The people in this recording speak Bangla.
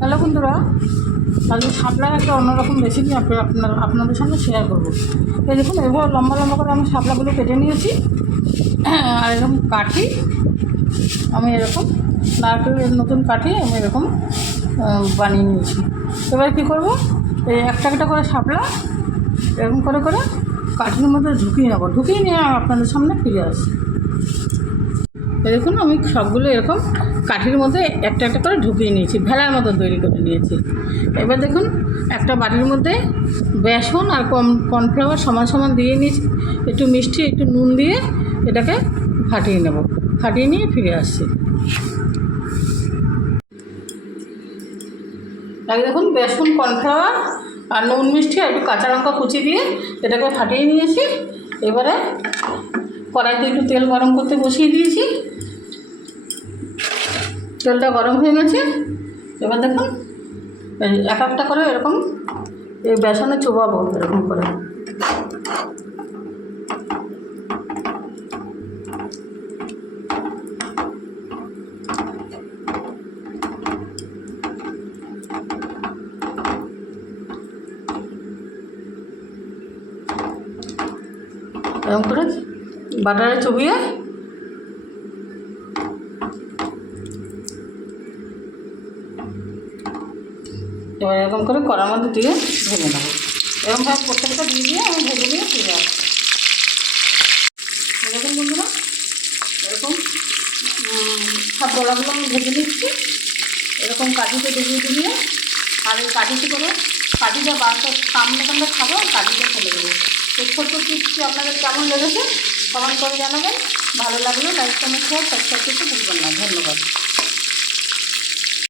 হ্যালো বন্ধুরা, তাহলে শাপলার একটা অন্যরকম রেসিপি আপনার আপনাদের সঙ্গে শেয়ার করব। এই দেখুন, এভাবে লম্বা লম্বা করে আমি শাপলাগুলো কেটে নিয়েছি। আর এরকম কাঠি, আমি এরকম নারকেলের নতুন কাঠি আমি এরকম বানিয়ে নিয়েছি। এবার কী করব? এই একটা একটা করে শাপলা এরকম করে করে কাঠির মধ্যে ঢুকিয়ে নেব। ঢুকিয়ে নিয়ে আপনাদের সামনে ফিরে আসি। দেখুন, আমি সবগুলো এরকম কাঠির মধ্যে একটা একটা করে ঢুকিয়ে নিয়েছি, ভেলার মতো তৈরি করে নিয়েছি। এবার দেখুন, একটা বাটির মধ্যে বেসন আর কম কর্নফ্লাওয়ার সমান সমান দিয়ে নিয়েছি। একটু মিষ্টি, একটু নুন দিয়ে এটাকে ফাটিয়ে নেব। ফাটিয়ে নিয়ে ফিরে আসছি। আগে দেখুন, বেসন, কর্নফ্লাওয়ার আর নুন, মিষ্টি আর একটু কাঁচা লঙ্কা কুচি দিয়ে এটাকে ফাটিয়ে নিয়েছি। এবারে কড়াইতে একটু তেল গরম করতে বসিয়ে দিয়েছি। তেলটা গরম হয়ে গেছে। এবার দেখুন এক একটা করে এরকম এই বেসনে চোবাবো এরকম করে। এরকম করে বাটারে চুবিয়ে এবার এরকম করে কড়ার মধ্যে দিয়ে ভেজে নেব। এরকমভাবে প্রত্যেকটা দিয়ে দিয়ে আমি ভেজে নিয়ে ফিরে আসব। এরকম বন্ধুরা, এরকম গোলাগুলো আমি ভেজে নিচ্ছি। এরকম কাঠিতে ডুবিয়ে ডুবিয়ে আর এই কাঠিতে করে কাঠিটা বারটা সামনে সামনে খাব আর কাঠিটা ফেলে দেবো। এই ছোট্ট টিপসটি আপনাদের কেমন লেগেছে কমেন্ট করে জানাবেন। ভালো লাগলে লাইক কমেন্ট শেয়ার সাবস্ক্রাইব করতে ভুলবেন না। ধন্যবাদ।